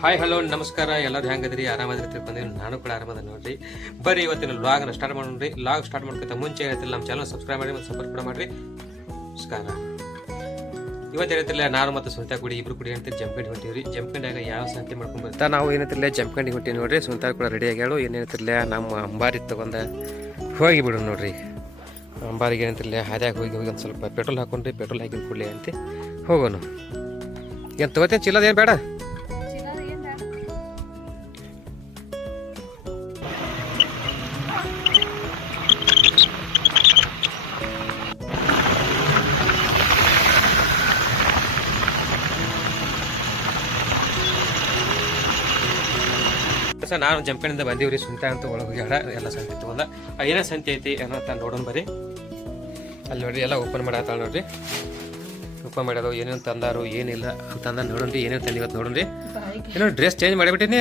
Hi hello ನಮಸ್ಕಾರ. ಎಲ್ಲರೂ ಹೆಂಗದ್ರಿ? ಆರಾಮದ್ರಿ ತಿಳ್ಕೊಂಡ್ರಿ? ನಾನು ಕೂಡ ಆರಾಮದ ನೋಡ್ರಿ. ಬರ್ರಿ ಇವತ್ತಿನ ಲಾಗ್ನ ಸ್ಟಾರ್ಟ್ ಮಾಡೋಣ್ರಿ. ಲಾಗ್ ಸ್ಟಾರ್ಟ್ ಮಾಡ್ಕೊತ ಮುಂಚೆ ಹೇಳ್ತಿಲ್ಲ, ನಮ್ಮ ಚಾನಲ್ ಸಬ್ಸ್ಕ್ರೈಬ್ ಮಾಡಿ ಮತ್ತು ಸಪೋರ್ಟ್ ಕೂಡ ಮಾಡ್ರಿ. ನಮಸ್ಕಾರ. ಇವತ್ತು ಹೇಳ್ತಿಲ್ಲ, ನಾನು ಮತ್ತು ಸುನಿತಾ ಕೂಡಿ ಇಬ್ರು ಕೂಡಿ ಅಂತ ಜಂಪ್ಕಂಡಿ ಹೊಂಟಿವ್ರಿ. ಜಂಪ್ಕಂಡಿಯಾಗ ಯಾವ ಸಂತೆ ಮಾಡ್ಕೊಂಡ್ ಬರ್ತಾ ನಾವು ಏನಂತಿಲ್ಲ ಜಂಪ್ಕಂಡಿ ಹೊಂಟಿವಿ ನೋಡ್ರಿ. ಸುನಿತಾ ಕೂಡ ರೆಡಿ ಆಗ್ಯಾಳು. ಏನೇನಂತಿಲ್ಲ ನಮ್ಮ ಅಂಬಾರಿ ತಗೊಂಡ ಹೋಗಿ ಬಿಡು ನೋಡ್ರಿ. ಅಂಬಾರಿಗೆ ಏನಂತಿಲ್ಲ ಹಾದ್ಯಾಗ ಹೋಗಿ ಒಂದು ಸ್ವಲ್ಪ ಪೆಟ್ರೋಲ್ ಹಾಕೊಂಡ್ರಿ. ಪೆಟ್ರೋಲ್ ಹಾಕಿದ ಕೂಡಲೇ ಅಂತ ಹೋಗೋಣ. ಏನು ತಗೋತೇನೆ? ಚಿಲ್ಲದೇನು ಬೇಡ. ನಾನು ಜಂಪ್ಕಂಡಿಂದ ಬಂದೀವ್ರಿ. ಸುನಿತಾ ಅಂತ ಒಳಗೆ ಹೋಗ್ಯಾಡ. ಎಲ್ಲ ಸಂತೆ ತಗೊಂಡ ಏನೇ ಸಂತೆ ಐತಿ ಏನೋ ನೋಡೋಣ ಬರ್ರಿ. ಅಲ್ಲಿ ನೋಡ್ರಿ ಎಲ್ಲ ಓಪನ್ ಮಾಡತ್ತಾಳ ನೋಡ್ರಿ. ಓಪನ್ ಮಾಡೋದು ಏನೇನು ತಂದಾರು ಏನಿಲ್ಲ ಅಂತಂದ ನೋಡೋಣ್ರಿ. ಏನೇನು ತಂದು ಇವತ್ತು ನೋಡೋಣ್ರಿ. ಏನೋ ಡ್ರೆಸ್ ಚೇಂಜ್ ಮಾಡಿಬಿಟ್ಟಿನಿ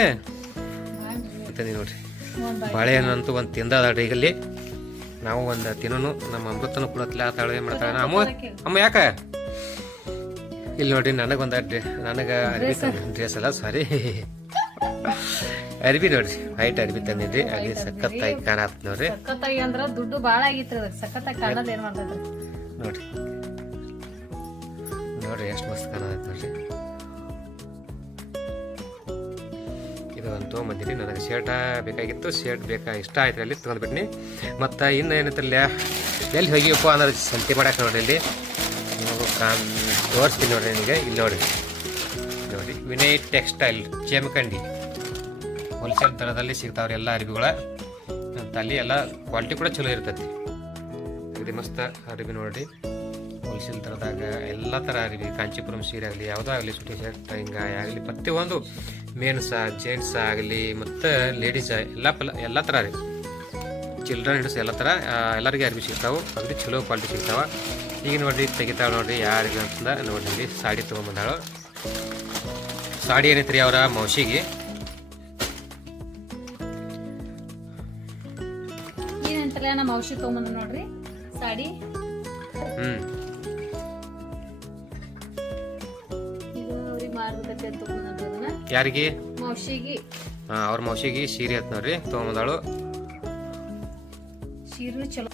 ಅಂತಂದು ನೋಡ್ರಿ. ಬಾಳೆಹಣ್ಣಂತೂ ಒಂದು ತಿಂದಾಡ್ರಿ ಈಗಲ್ಲಿ. ನಾವು ಒಂದು ತಿನ್ನೋನು. ನಮ್ಮ ಅಮೃತನು ಕೂಡ ತಾಳೆ ಮಾಡ್ತಾಳೆ. ಅಮ್ಮ ಯಾಕ ಇಲ್ಲಿ ನೋಡ್ರಿ ನನಗೊಂದು ನನಗೆ ಅರ್ಬಿ ಡ್ರೆಸ್ ಅಲ್ಲ ಸಾರಿ ಅರ್ಬಿ ನೋಡ್ರಿ. ವೈಟ್ ಅರ್ಬಿ ತಂದಿದ್ರಿ. ಅಲ್ಲಿ ಸಖತ್ತಾಗಿ ಕಾಣತ್ ನೋಡ್ರಿ. ಸಖತ್ತಾಗಿ ಅಂದ್ರ ದುಡ್ಡು ಬಾಳ ಆಗಿತ್ತು. ಸಖತ್ತಾಗಿ ಕಾಣೋದು ಏನ್ ಮಾಡ್ತೈತ್ರಿ ನೋಡ್ರಿ. ನೋಡ್ರಿ ಎಷ್ಟು ಮಸ್ತ್ ಕಾಣತ್ ನೋಡ್ರಿ. ಇದು ಒಂದು ತೊಗೊಂಬಂದಿರಿ. ನನಗೆ ಶರ್ಟ ಬೇಕಾಗಿತ್ತು. ಶರ್ಟ್ ಇಷ್ಟ ಆಯ್ತು. ಅಲ್ಲಿ ತೊಗೊಂಡ್ಬಿಟ್ನಿ. ಮತ್ತು ಇನ್ನು ಏನಂತಿಲ್ಲ ಎಲ್ಲಿ ಹೋಗಿಯಪ್ಪ ಅಂದ್ರೆ ಸಂತೆ ಮಾಡಕ್ಕೆ ನೋಡ್ರಿ. ಇಲ್ಲಿ ನೀವು ತೋರಿಸ್ತೀನಿ ನೋಡ್ರಿ ನಿಮಗೆ. ಇಲ್ಲಿ ನೋಡ್ರಿ ನೋಡಿ, ವಿನಯ್ ಟೆಕ್ಸ್ಟೈಲ್ ಜಮಖಂಡಿ ಹೋಲ್ಸೇಲ್ ದರದಲ್ಲಿ ಸಿಗ್ತಾವ್ರಿ ಎಲ್ಲ ಅರಿವಿಗಳ. ಅಂತ ಅಲ್ಲಿ ಎಲ್ಲ ಕ್ವಾಲಿಟಿ ಕೂಡ ಚಲೋ ಇರ್ತೈತಿ. ಅಗದಿ ಮಸ್ತ್ ಅರಿವಿ ನೋಡ್ರಿ. ಹೋಲ್ಸೇಲ್ ದರದಾಗ ಎಲ್ಲ ಥರ ಅರಿವಿ, ಕಾಂಚೀಪುರಂ ಸೀರೆ ಆಗಲಿ, ಯಾವುದೋ ಆಗಲಿ, ಸುಟಿ ಶರ್ಟ್ ಹಿಂಗಾಯಿ ಆಗಲಿ, ಪ್ರತಿಯೊಂದು ಮೇನ್ಸ ಜೆಂಟ್ಸ್ ಆಗಲಿ ಮತ್ತು ಲೇಡೀಸ್ ಎಲ್ಲ ಥರ ರೀ. ಚಿಲ್ಡ್ರನ್ ಹಿಡಿಸ್ ಎಲ್ಲ ಥರ ಎಲ್ಲರಿಗೆ ಅರಿವಿ ಸಿಗ್ತಾವೆ. ಅಗದಿ ಚಲೋ ಕ್ವಾಲಿಟಿ ಸಿಗ್ತಾವ. ಈಗ ನೋಡ್ರಿ ತೆಗಿತಾಳೆ ನೋಡ್ರಿ. ಯಾರಿಗೆ ಅಂತಂದ ನೋಡ್ರಿ ಸಾಡಿ ತೊಗೊಂಬಂದಾಳು. ಸಾಡಿ ಏನೈತ್ರಿ ಅವರ ಮೌಸಿಗೆ. ನಮ್ಮ ಔಷಧಿ ತಗೊಂಬಂದ ನೋಡ್ರಿ ಸಾಡಿ. ಯಾರಿಗೆ? ಮೌಸಿಗೆ. ಅವ್ರ ಮೌಸಿಗೆ ಸೀರೆ ಆಯ್ತು ನೋಡ್ರಿ ತಗೊಂಬಂದಾಳು. ಸೀರೆ ಚಲೋ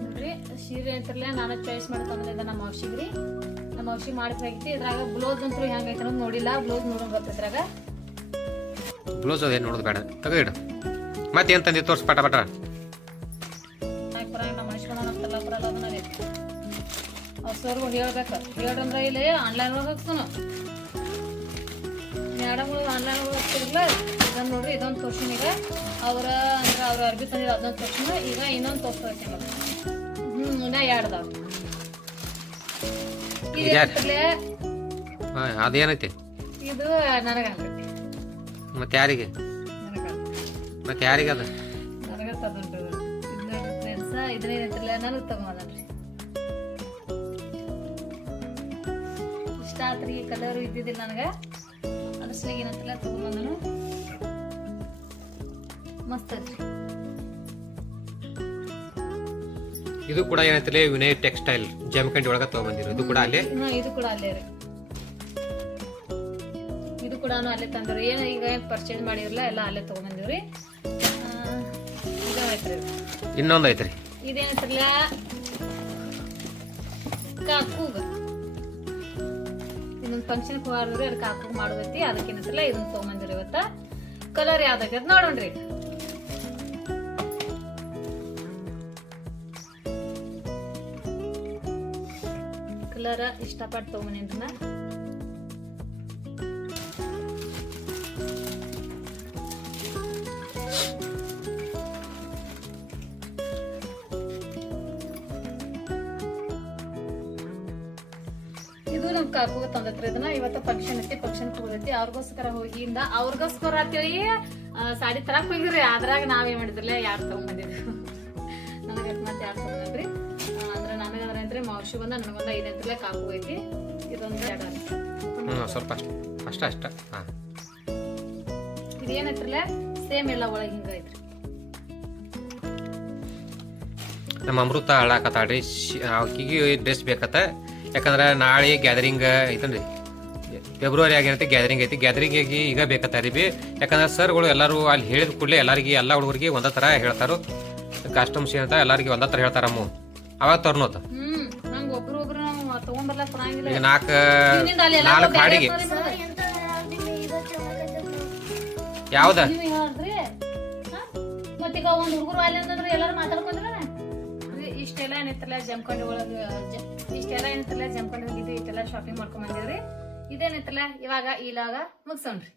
ನೋಡ್ರಿ. ಸೀರೆ ಅಂತಿರ್ಲ ನಾನು ಚಾಯ್ಸ್ ಮಾಡಿ ತಗೊಂಡಿದ್ದೆ ನಮ್ಮ ಔಷಧಿಗ್ರಿ. ನಮ್ಮ ಔಷಧಿ ಮಾಡಿದ್ರಾಗೈತಿ. ಇದ್ರಾಗ ಬ್ಲೌಸ್ ಅಂತೂ ಹೆಂಗೈತೆ ಅನ್ನೋದು ನೋಡಿಲ್ಲ. ಬ್ಲೌಸ್ ನೋಡೋಣ ಗೊತ್ತಿದ್ರಾಗ. ಬ್ಲೌಸ್ ಅದೇನು ನೋಡೋದು ಬೇಡ, ತಗೋ. ಮತ್ತೇನು ತಂದಿ ತೋರ್ಸ್ ಪಟ ಪಟ. ಸರ್ ಹೇಳ್ಬೇಕು. ಹೇಳ್ರಂದ್ರೆ ಇಲ್ಲಿ ಆನ್ಲೈನ್ ಒಳಗೆ ಹಾಕ್ತಾನ ಮೇಡಮ್ಗಳು. ಆನ್ಲೈನ್ ಒಳಗೆ ಹಾಕ್ತಿರಲ್ಲ. ಇದನ್ನ ನೋಡ್ರಿ, ಇದೊಂದು ತೋರ್ಸಿನ. ಈಗ ಅವ್ರ ಅಂದ್ರೆ ಅವ್ರ ಅರ್ಬಿ ತಂದಿದ್ದು ಅದೊಂದು ತೋರ್ಸಿನ. ಈಗ ಇನ್ನೊಂದು ತೋರ್ಸ್ತೀನಿ. ಇನ್ನ ಎರಡ್ದಾವ. ಅದೇನೈತಿ? ಇದು ನನಗಾಗೈತಿ. ಮತ್ತೆ ಯಾರಿಗೆ? ಮತ್ತೆ ಯಾರಿಗೆ? ಅದ ನನಗ ತಗೊಂಡು ಫ್ರೆಂಡ್ಸ ಇದನ್ನೇನೈತಿಲ್ಲ ನನಗೆ ತಗೊಂಡ್ರಿ. ಇಷ್ಟ ಆತ್ರಿ. ಕಲರ್ ಇದ್ದಿದ್ದಿಲ್ಲ ನನಗೆ. ಅದ್ರ ಸಲ ಏನಂತಿಲ್ಲ ತಗೊಂಡ್ಬಂದನು. ಮಸ್ತ್ ಐತ್ರಿ. ಇದು ಕೂಡ ಏನೈತಿಲ್ಲ ವಿನಯ್ ಟೆಕ್ಸ್ಟೈಲ್ ಜಮಖಂಡಿ ಒಳಗ ತಗೊಂಡ್ಬಂದಿರೋ. ಇದು ಕೂಡ ಅಲ್ಲೇ. ಇದು ಕೂಡ ಅಲ್ಲೇ ರೀ. ಇದು ಕೂಡ ಅಲ್ಲೇ ತಂದಿವ್ರಿ. ಏನು ಈಗ ಪರ್ಚೇಸ್ ಮಾಡಿರಲ್ಲ ಎಲ್ಲ ಅಲ್ಲೇ ತಗೊಂಡ್ಬಂದಿವ್ರಿ. ಇದು ಐತ್ರಿ. ಇನ್ನೊಂದು ಐತ್ರಿ. ಇದೇನೈತ್ರಲ್ಲ ಕಾಕೂಗ. ಇನ್ನೊಂದು ಫಂಕ್ಷನ್ ಹೋಗಿದ್ರಿ. ಅದಕ್ಕೆ ಕಾಕೂಗ ಮಾಡೋದೈತಿ. ಅದಕ್ಕೇನೈತ್ರಲ್ಲ ಇದನ್ನ ತಗೊಂಡ್ಬಂದಿವ್ರಿ. ಇವತ್ತ ಕಲರ್ ಯಾವ್ದಾಗೈತೆ ನೋಡೋಣ್ರಿ. ಕಲರ್ ಇಷ್ಟಪಟ್ಟು ತಗೊಂಬಂದಿನ. ಇದು ನಮ್ ಕಾಕುಗ ತಂದತ್ರಿ. ಇದನ್ನ ಇವತ್ತ ಫಂಕ್ಷನ್ ಐತಿ. ಫಂಕ್ಷನ್ ಹೋಗೈತಿ. ಅವ್ರಿಗೋಸ್ಕರ ಹೋಗಿಂದ ಅವ್ರಿಗೋಸ್ಕರ ಅಂತೇಳಿ ಸಾಡಿ ತರಕ್ ಹೋಗಿದ್ರಿ. ಅದ್ರಾಗ ನಾವೇನ್ ಮಾಡಿದ್ರಲ್ಲ ಯಾರು ತಗೊಂಡ್ಬಂದಿದ್ವಿ. ನನಗೆ ಮತ್ತೆ ಯಾರು ತಗೊಂಡ್ರಿ ಅಂದ್ರೆ ನನಗಂದ್ರೆ ಅಂದ್ರೆ ಮೌಷಿ ಬಂದ ನನಗೊಂದ ಐದಂತ್ರಲ್ಲ ಕಾಕು ಐತಿ. ಇದೊಂದು ಎರಡು ಸ್ವಲ್ಪ ಅಷ್ಟ ಅಷ್ಟ. ಇದೇನೈತ್ರಲ್ಲ ಸೇಮ್ ಎಲ್ಲ ಒಳಗೆ ಹಿಂಗ ಐತ್ರಿ. ನಮ್ಮ ಅಮೃತ ಹಾಳಾಕತ್ತಾಳ್ರಿ. ಆಕಿಗೆ ಡ್ರೆಸ್ ಬೇಕತ್ತ. ಯಾಕಂದ್ರೆ ನಾಳೆ ಗ್ಯಾದರಿಂಗ್ ಐತನ್ರಿ. ಫೆಬ್ರವರಿ ಏನೈತಿ ಗ್ಯಾದರಿಂಗ್ ಐತಿ. ಗ್ಯಾದರಿಂಗಿಗೆ ಈಗ ಬೇಕತ್ತ ಅರಿಬಿ. ಯಾಕಂದ್ರೆ ಸರ್ಗಳು ಎಲ್ಲರೂ ಅಲ್ಲಿ ಹೇಳಿದ ಕೂಡಲೇ ಎಲ್ಲರಿಗೆ ಎಲ್ಲ ಹುಡುಗರಿಗೆ ಒಂದೇ ಥರ ಹೇಳ್ತಾರೋ. ಕಾಸ್ಟ್ಯೂಮ್ಸ್ ಏನಂತ ಎಲ್ಲರಿಗೆ ಒಂದೇ ಥರ ಹೇಳ್ತಾರಮ್ಮ. ಅವಾಗ ತರ್ನೋತ ನಂಗೆ ಒಬ್ರು ನಾವು ತಗೊಂಡ್ಬರ್ಲಕ್ ಬರಂಗಿಲ್ಲ. ಈಗ ನಾಲ್ಕು ಹಾಡಿಗೆ ಯಾವ್ದ ಮತ್ತೀಗ ಒಂದ್ ಹುಡುಗರು ಅಲ್ಲಿ ಅಂತಂದ್ರೆ ಎಲ್ಲಾರು ಮಾತಾಡ್ಕೊಂಡ್ರ ಇಷ್ಟೆಲ್ಲ ಏನೈತ್ರಲ್ಲ ಜಮ್ಕಂಡಿ ಒಳಗ ಇಷ್ಟೆಲ್ಲ ಏನೈತ್ರಲ್ಲ ಜಮ್ಕಂಡಿ ಹೋಗಿದ್ವಿ. ಇಷ್ಟೆಲ್ಲ ಶಾಪಿಂಗ್ ಮಾಡ್ಕೊಂಡ್ ಬಂದಿವ್ರಿ. ಇದೇನೈತ್ರಲ್ಲ ಇವಾಗ ಮುಗ್ಸೋಣ್ರಿ.